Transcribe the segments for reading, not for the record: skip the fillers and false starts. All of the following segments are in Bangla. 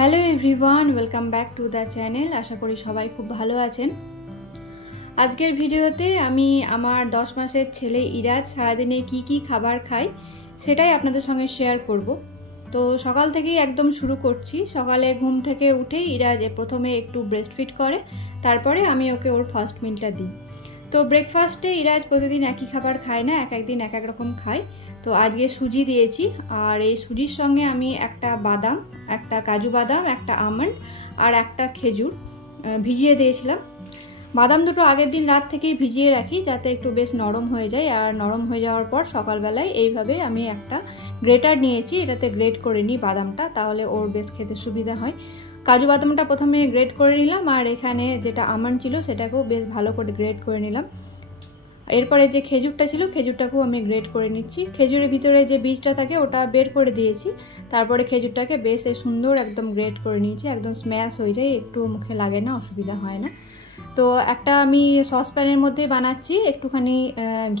Hello everyone, welcome back to the channel. আশা করি সবাই খুব ভালো আছেন। আজকের ভিডিওতে আমি আমার 10 মাসের ছেলে ইরাজ সারাদিনে কি কি খাবার খায় সেটাই আপনাদের সঙ্গে শেয়ার করব। তো সকাল থেকেই একদম শুরু করছি। সকালে ঘুম থেকে উঠে ইরাজ প্রথমে একটু ব্রেস্ট ফিড করে, তারপরে আমি ওকে ওর ফার্স্ট মিলটা দিই। তো ব্রেকফাস্টে ইরাজ প্রতিদিন একই খাবার খায় না, এক একদিন এক এক রকম খায়। তো আজকে সুজি দিয়েছি, আর এই সুজির সঙ্গে আমি একটা বাদাম, একটা কাজু বাদাম, একটা আমন্ড আর একটা খেজুর ভিজিয়ে দিয়েছিলাম। বাদাম দুটো আগের দিন রাত থেকেই ভিজিয়ে রাখি যাতে একটু বেশ নরম হয়ে যায়, আর নরম হয়ে যাওয়ার পর সকালবেলায় এইভাবে আমি একটা গ্রেটার নিয়েছি, এটাতে গ্রেট করে নিই বাদামটা, তাহলে ওর বেশ খেতে সুবিধা হয়। কাজু বাদামটা প্রথমে গ্রেট করে নিলাম, আর এখানে যেটা আমন্ড ছিল সেটাকেও বেশ ভালো করে গ্রেট করে নিলাম। এরপরে যে খেজুরটা ছিল খেজুরটাকেও আমি গ্রেট করে নিচ্ছি। খেজুরের ভিতরে যে বীজটা থাকে ওটা বের করে দিয়েছি, তারপরে খেজুরটাকে বেশ সুন্দর একদম গ্রেট করে নিয়েছি, একদম স্ম্যাশ হয়ে যায়, একটু মুখে লাগে না, অসুবিধা হয় না। তো একটা আমি সসপ্যানের মধ্যে বানাচ্ছি, একটুখানি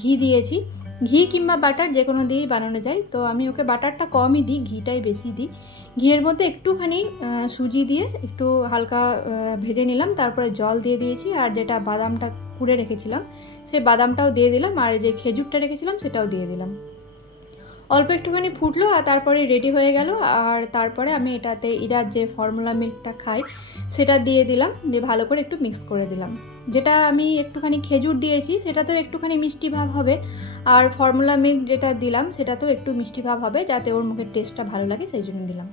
ঘি দিয়েছি, ঘি কিংবা বাটার যে কোনো দিয়েই বানানো যায়। তো আমি ওকে বাটারটা কমই দিই, ঘিটাই বেশি দিই। ঘিয়ের মধ্যে একটুখানি সুজি দিয়ে একটু হালকা ভেজে নিলাম, তারপরে জল দিয়ে দিয়েছি, আর যেটা বাদামটা কুড়ে রেখেছিলাম সেই বাদামটাও দিয়ে দিলাম, আর যে খেজুরটা রেখেছিলাম সেটাও দিয়ে দিলাম। অল্প একটুখানি ফুটলো আর তারপরে রেডি হয়ে গেল। আর তারপরে আমি এটাতে ইরাজ যে ফর্মুলা মিল্কটা খাই সেটা দিয়ে দিলাম, দিয়ে ভালো করে একটু মিক্স করে দিলাম। যেটা আমি একটুখানি খেজুর দিয়েছি সেটাতেও একটুখানি মিষ্টি ভাব হবে, আর ফর্মুলা মিল্ক যেটা দিলাম সেটাতেও একটু মিষ্টি ভাব হবে, যাতে ওর মুখের টেস্টটা ভালো লাগে সেই জন্য দিলাম।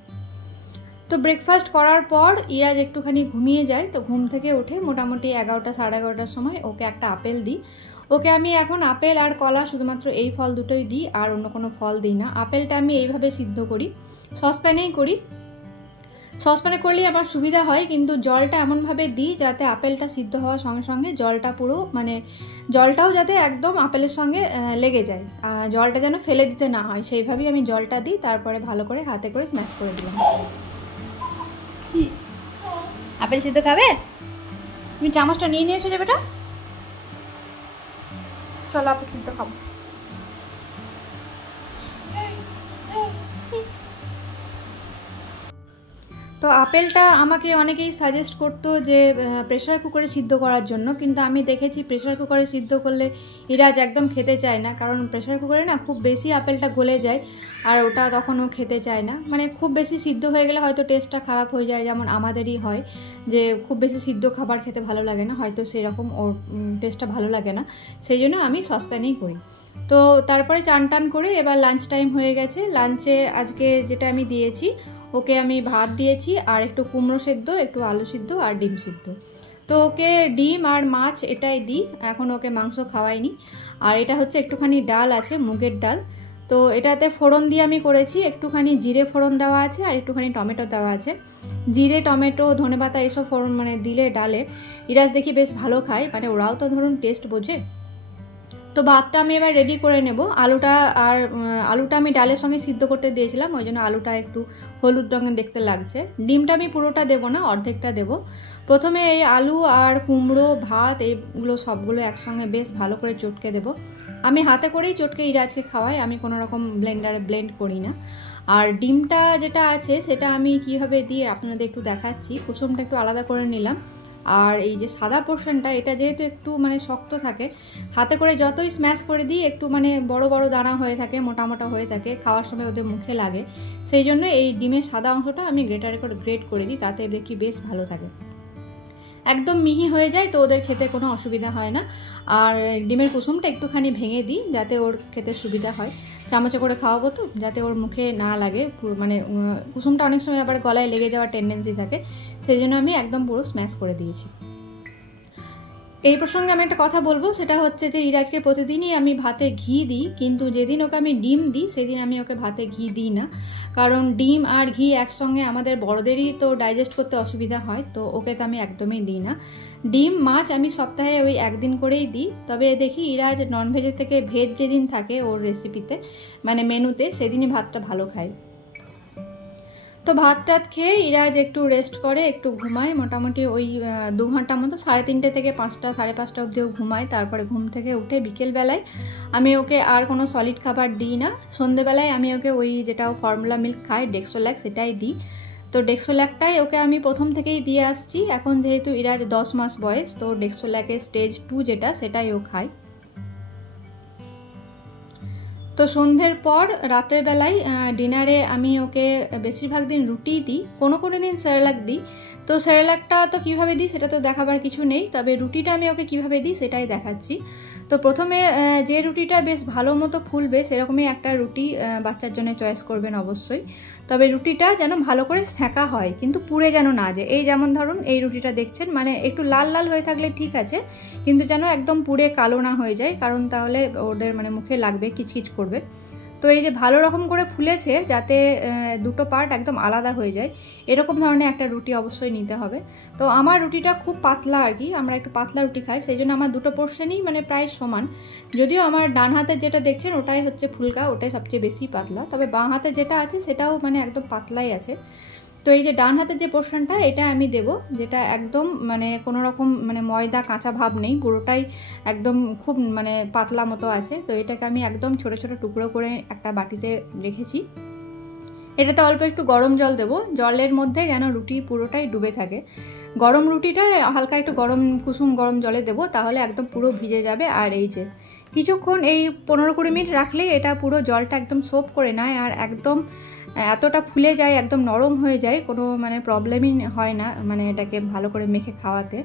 তো ব্রেকফাস্ট করার পর ইরাজ একটুখানি ঘুমিয়ে যায়। তো ঘুম থেকে উঠে মোটামুটি 11টা সাড়ে 11টার সময় ওকে একটা আপেল দিই। ওকে আমি এখন আপেল আর কলা, শুধুমাত্র এই ফল দুটোই দিই, আর অন্য কোনো ফল দিই না। আপেলটা আমি এইভাবে সিদ্ধ করি, সসপ্যানেই করি। সসপ্যানে করলে আমার সুবিধা হয়, কিন্তু জলটা এমনভাবে দিই যাতে আপেলটা সিদ্ধ হওয়ার সঙ্গে সঙ্গে জলটা পুরো জলটাও যাতে একদম আপেলের সঙ্গে লেগে যায়, জলটা যেন ফেলে দিতে না হয়, সেইভাবেই আমি জলটা দিই। তারপরে ভালো করে হাতে করে স্ম্যাশ করে দিলাম। আপেল সিদ্ধ খাবে? তুমি চামচটা নিয়ে এসো যে বেটা, চলো আপেল সিদ্ধ খাবো। তো আপেলটা আমাকে অনেকেই সাজেস্ট করতো যে প্রেশার কুকারে সিদ্ধ করার জন্য, কিন্তু আমি দেখেছি প্রেশার কুকারে সিদ্ধ করলে ইরাজ একদম খেতে চায় না, কারণ প্রেশার কুকারে না খুব বেশি আপেলটা গলে যায়, আর ওটা তখন ও খেতে চায় না। মানে খুব বেশি সিদ্ধ হয়ে গেলে হয়তো টেস্টটা খারাপ হয়ে যায়, যেমন আমাদেরই হয় যে খুব বেশি সিদ্ধ খাবার খেতে ভালো লাগে না, হয়তো সেরকম ওর টেস্টটা ভালো লাগে না, সেই জন্য আমি সসপ্যানেই করি। তো তারপরে চান টান করে এবার লাঞ্চ টাইম হয়ে গেছে। লাঞ্চে আজকে যেটা আমি দিয়েছি, ওকে আমি ভাত দিয়েছি, আর একটু কুমড়ো সেদ্ধ, একটু আলু সিদ্ধ আর ডিম সিদ্ধ। তো ওকে ডিম আর মাছ এটাই দিই, এখন ওকে মাংস খাওয়াইনি। আর এটা হচ্ছে একটুখানি ডাল আছে, মুগের ডাল। তো এটাতে ফোড়ন দিয়ে আমি করেছি, একটুখানি জিরে ফোড়ন দেওয়া আছে আর একটুখানি টমেটো দেওয়া আছে। জিরে, টমেটো, ধনেপাতা এসব ফোড়ন দিলে ডালে ইরাজ দেখি বেশ ভালো খায়, ওরাও তো ধরুন টেস্ট বোঝে। তো ভাতটা আমি এবার রেডি করে নেব। আলুটা আমি ডালের সঙ্গে সিদ্ধ করতে দিয়েছিলাম, ওই জন্য আলুটা একটু হলুদ রঙের দেখতে লাগছে। ডিমটা আমি পুরোটা দেবো না, অর্ধেকটা দেব। প্রথমে এই আলু আর কুমড়ো, ভাত, এইগুলো সবগুলো একসঙ্গে বেশ ভালো করে চটকে দেব। আমি হাতে করেই চটকে ইরাজকে খাওয়াই, আমি কোনো রকম ব্লেন্ডারে ব্লেন্ড করি না। আর ডিমটা যেটা আছে সেটা আমি কিভাবে দিই আপনাদের একটু দেখাচ্ছি। কুসুমটা একটু আলাদা করে নিলাম, আর এই যে সাদা পোর্শনটা এটা যেহেতু একটু শক্ত থাকে, হাতে করে যতই স্ম্যাশ করে দিই একটু বড় বড় দানা হয়ে থাকে, মোটা মোটা হয়ে থাকে, খাওয়ার সময় ওদের মুখে লাগে, সেই জন্য এই ডিমের সাদা অংশটা আমি গ্রেটারে করে গ্রেট করে দিই, তাতে দেখি বেশ ভালো থাকে, একদম মিহি হয়ে যায়, তো ওদের খেতে কোনো অসুবিধা হয় না। আর ডিমের কুসুমটা একটুখানি ভেঙে দিই যাতে ওর খেতে সুবিধা হয়, চামচে করে খাওয়াবো তো, যাতে ওর মুখে না লাগে পুরো, কুসুমটা অনেক সময় আবার গলায় লেগে যাওয়ার টেন্ডেন্সি থাকে, সেই জন্য আমি একদম পুরো স্ম্যাশ করে দিয়েছি। এই প্রসঙ্গে আমি একটা কথা বলবো, সেটা হচ্ছে যে ইরাজকে প্রতিদিনই আমি ভাতে ঘি দিই, কিন্তু যেদিন ওকে আমি ডিম দিই সেদিন আমি ওকে ভাতে ঘি দিই না, কারণ ডিম আর ঘি একসঙ্গে আমাদের বড়দেরই তো ডাইজেস্ট করতে অসুবিধা হয়, তো ওকে তো আমি একদমই দিই না। ডিম, মাছ আমি সপ্তাহে ওই একদিন করেই দিই, তবে দেখি ইরাজ ননভেজের থেকে ভেজ যেদিন থাকে ওর রেসিপিতে, মেনুতে, সেদিনই ভাতটা ভালো খায়। তো ভাত টাত খেয়ে ইরাজ একটু রেস্ট করে, একটু ঘুমায়, মোটামুটি ওই 2 ঘন্টা মতো, 3:30 থেকে 5টা সাড়ে 5টা অবধিও ঘুমায়। তারপরে ঘুম থেকে উঠে বিকেলবেলায় আমি ওকে আর কোনো সলিড খাবার দিই না, সন্ধেবেলায় আমি ওকে ওই যেটা ফর্মুলা মিল্ক খায়, ডেক্সোল্যাক্স, সেটাই দিই। তো ডেক্সোল্যাকটাই ওকে আমি প্রথম থেকেই দিয়ে আসছি। এখন যেহেতু ইরাজ 10 মাস বয়স, তো ডেক্সোল্যাকের স্টেজ 2 যেটা, সেটাই ও খায়। তো সন্ধ্যের পর রাতের বেলায় ডিনারে আমি ওকে বেশিরভাগ দিন রুটি দিই, কোনো দিন সেরেলাক দিই। তো সেরেলাকটা তো কীভাবে দিই সেটা তো দেখাবার কিছু নেই, তবে রুটিটা আমি ওকে কীভাবে দিই সেটাই দেখাচ্ছি। তো প্রথমে যে রুটিটা বেশ ভালো মতো ফুলবে সেরকমই একটা রুটি বাচ্চার জন্য চয়েস করবেন অবশ্যই। তবে রুটিটা যেন ভালো করে সেঁকা হয়, কিন্তু পুড়ে যেন না যায়। এই যেমন ধরুন এই রুটিটা দেখছেন, মানে একটু লাল লাল হয়ে থাকলে ঠিক আছে, কিন্তু যেন একদম পুড়ে কালো না হয়ে যায়, কারণ তাহলে ওদের মানে মুখে লাগবে, কিচকিচ করবে। তো এই যে ভালো রকম করে ফুলেছে, যাতে দুটো পার্ট একদম আলাদা হয়ে যায়, এরকম ধরনের একটা রুটি অবশ্যই নিতে হবে। তো আমার রুটিটা খুব পাতলা আর কি, আমরা একটু পাতলা রুটি খাই, সেই জন্য আমার দুটো পোর্শনই মানে প্রায় সমান। যদিও আমার ডান হাতের যেটা দেখছেন ওটাই হচ্ছে ফুলকা, ওটাই সবচেয়ে বেশি পাতলা, তবে বাঁ হাতে যেটা আছে সেটাও মানে একদম পাতলাই আছে। তো এই যে ডান হাতের যে পোর্শনটা, এটা আমি দেব, যেটা একদম মানে কোনো রকম মানে ময়দা কাঁচা ভাব নেই, পুরোটাই একদম খুব মানে পাতলা মতো আছে। তো এটাকে আমি একদম ছোট ছোট টুকরো করে একটা বাটিতে রেখেছি। এটাতে অল্প একটু গরম জল দেব, জলের মধ্যে যেন রুটি পুরোটাই ডুবে থাকে। গরম রুটিটা হালকা একটু কুসুম গরম জলে দেব, তাহলে একদম পুরো ভিজে যাবে। আর এই যে কিছুক্ষণ এই 15-20 মিনিট রাখলেই এটা পুরো জলটা একদম সোপ করে নেয়, আর একদম এতটা ফুলে যায়, একদম নরম হয়ে যায়, কোনো মানে প্রবলেমই হয় না মানে এটাকে ভালো করে মেখে খাওয়াতে।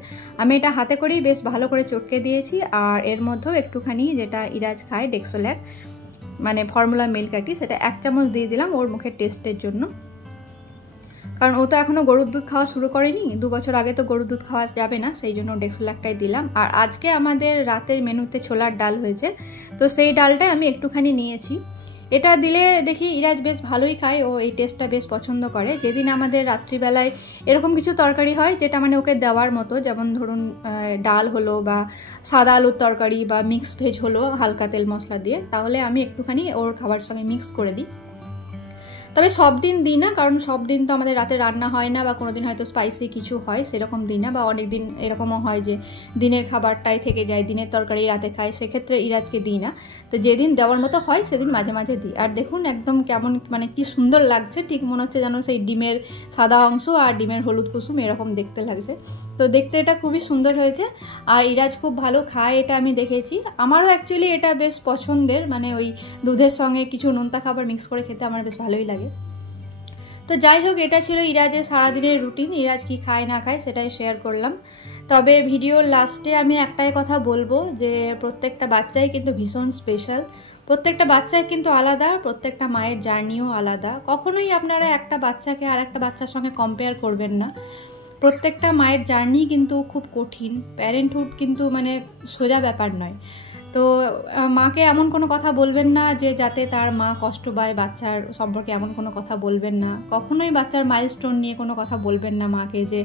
আমি এটা হাতে করেই বেশ ভালো করে চটকে দিয়েছি। আর এর মধ্যেও একটুখানি যেটা ইরাজ খায় ডেক্সোল্যাক মানে ফর্মুলা মিল্ক আর কি, সেটা 1 চামচ দিয়ে দিলাম ওর মুখের টেস্টের জন্য, কারণ ও তো এখনও গরুর দুধ খাওয়া শুরু করেনি, 2 বছর আগে তো গরুর দুধ খাওয়া যাবে না, সেই জন্য ডেক্সোল্যাকটাই দিলাম। আর আজকে আমাদের রাতের মেনুতে ছোলার ডাল হয়েছে, তো সেই ডালটাই আমি একটুখানি নিয়েছি। এটা দিলে দেখি ইরাজ বেশ ভালোই খায়, ও এই টেস্টটা বেশ পছন্দ করে। যেদিন আমাদের রাত্রিবেলায় এরকম কিছু তরকারি হয় যেটা মানে ওকে দেওয়ার মতো, যেমন ধরুন ডাল হলো বা সাদা আলুর তরকারি বা মিক্স ভেজ হলো হালকা তেল মশলা দিয়ে, তাহলে আমি একটুখানি ওর খাবার সঙ্গে মিক্স করে দিই। তবে সব দিন দিই না, কারণ সব দিন তো আমাদের রাতে রান্না হয় না, বা কোনো দিন হয়তো স্পাইসি কিছু হয়, সেরকম দিই না। বা অনেক দিন এরকমও হয় যে দিনের খাবারটাই থেকে যায়, দিনের তরকারি রাতে খায়, সেক্ষেত্রে ইরাজকে দিই না। তো যেদিন দেওয়ার মতো হয় সেদিন মাঝে মাঝে দিই। আর দেখুন একদম কেমন মানে কি সুন্দর লাগছে, ঠিক মনে হচ্ছে যেন সেই ডিমের সাদা অংশ আর ডিমের হলুদ কুসুম এরকম দেখতে লাগছে। তো দেখতে এটা খুবই সুন্দর হয়েছে, আর ইরাজ খুব ভালো খায়, এটা আমি দেখেছি। আমারও অ্যাকচুয়ালি এটা বেশ পছন্দের, মানে ওই দুধের সঙ্গে কিছু নোনতা খাবার মিক্স করে খেতে আমার বেশ ভালোই লাগে। তো যাই হোক, এটা ছিল ইরাজের সারাদিনের রুটিন। ইরাজ কি খায় না খায় সেটাই শেয়ার করলাম। তবে ভিডিওর লাস্টে আমি একটাই কথা বলবো, যে প্রত্যেকটা বাচ্চাই কিন্তু ভীষণ স্পেশাল, প্রত্যেকটা বাচ্চাই কিন্তু আলাদা, প্রত্যেকটা মায়ের জার্নিও আলাদা। কখনোই আপনারা একটা বাচ্চাকে আর একটা বাচ্চার সঙ্গে কম্পেয়ার করবেন না। প্রত্যেকটা মায়ের জার্নি কিন্তু খুব কঠিন, প্যারেন্টহুড কিন্তু মানে সোজা ব্যাপার নয়। তো মাকে এমন কোনো কথা বলবেন না যে যাতে তার মা কষ্ট পায়, বাচ্চার সম্পর্কে এমন কোনো কথা বলবেন না। কখনোই বাচ্চার মাইলস্টোন নিয়ে কোনো কথা বলবেন না মাকে, যে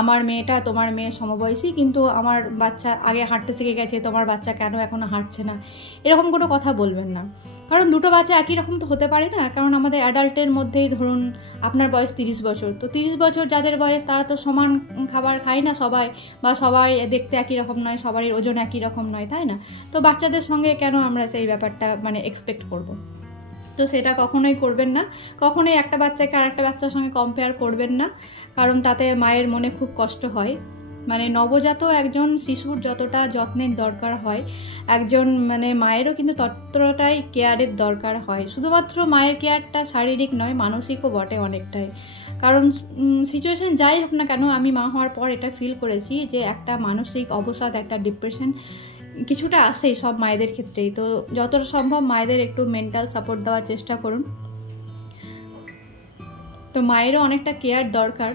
আমার মেয়েটা তোমার মেয়ে সমবয়সী কিন্তু আমার বাচ্চা আগে হাঁটতে শিখে গেছে, তোমার বাচ্চা কেন এখনো হাঁটছে না, এরকম কোনো কথা বলবেন না। কারণ দুটো বাচ্চা একই রকম তো হতে পারে না, কারণ আমাদের অ্যাডাল্টের মধ্যেই ধরুন আপনার বয়স 30 বছর, তো 30 বছর যাদের বয়স তারা তো সমান খাবার খায় না সবাই, বা সবাই দেখতে একই রকম নয়, সবারই ওজন একই রকম নয়, তাই না? তো বাচ্চাদের সঙ্গে কেন আমরা সেই ব্যাপারটা মানে এক্সপেক্ট করব? তো সেটা কখনোই করবেন না, কখনোই একটা বাচ্চাকে আর একটা বাচ্চার সঙ্গে কম্পেয়ার করবেন না, কারণ তাতে মায়ের মনে খুব কষ্ট হয়। মানে নবজাত একজন শিশুর যতটা যত্নের দরকার হয়, একজন মানে মায়েরও কিন্তু ততটাই কেয়ারের দরকার হয়। শুধুমাত্র মায়ের কেয়ারটা শারীরিক নয়, মানসিকও বটে অনেকটাই। কারণ সিচুয়েশন যাই হোক না কেন, আমি মা হওয়ার পর এটা ফিল করেছি যে একটা মানসিক অবসাদ, একটা ডিপ্রেশন কিছুটা আসেই সব মায়েদের ক্ষেত্রেই। তো যতটা সম্ভব মায়েদের একটু মেন্টাল সাপোর্ট দেওয়ার চেষ্টা করুন। তো মায়েরও অনেকটা কেয়ার দরকার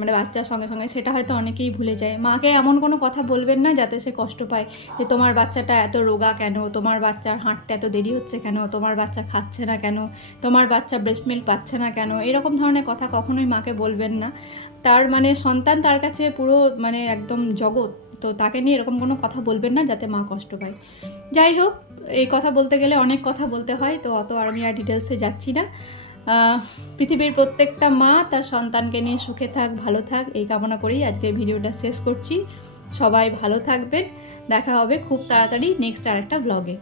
মানে বাচ্চার সঙ্গে সঙ্গে, সেটা হয়তো অনেকেই ভুলে যায়। মাকে এমন কোনো কথা বলবেন না যাতে সে কষ্ট পায়, যে তোমার বাচ্চাটা এত রোগা কেন, তোমার বাচ্চার হাঁটতে এত দেরি হচ্ছে কেন, তোমার বাচ্চা খাচ্ছে না কেন, তোমার বাচ্চা ব্রেস্ট মিল্ক পাচ্ছে না কেন, এরকম ধরনের কথা কখনোই মাকে বলবেন না। তার মানে সন্তান তার কাছে পুরো মানে একদম জগৎ, তো তাকে নিয়ে এরকম কোনো কথা বলবেন না যাতে মা কষ্ট পায়। যাই হোক, এই কথা বলতে গেলে অনেক কথা বলতে হয়, তো অত আমি আর ডিটেলসে যাচ্ছি না। পৃথিবীর প্রত্যেকটা মা তার সন্তানকে নিয়ে সুখে থাক, ভালো থাক, এই কামনা করেই আজকের ভিডিওটা শেষ করছি। সবাই ভালো থাকবেন, দেখা হবে খুব তাড়াতাড়ি নেক্সট আরেকটা ব্লগে।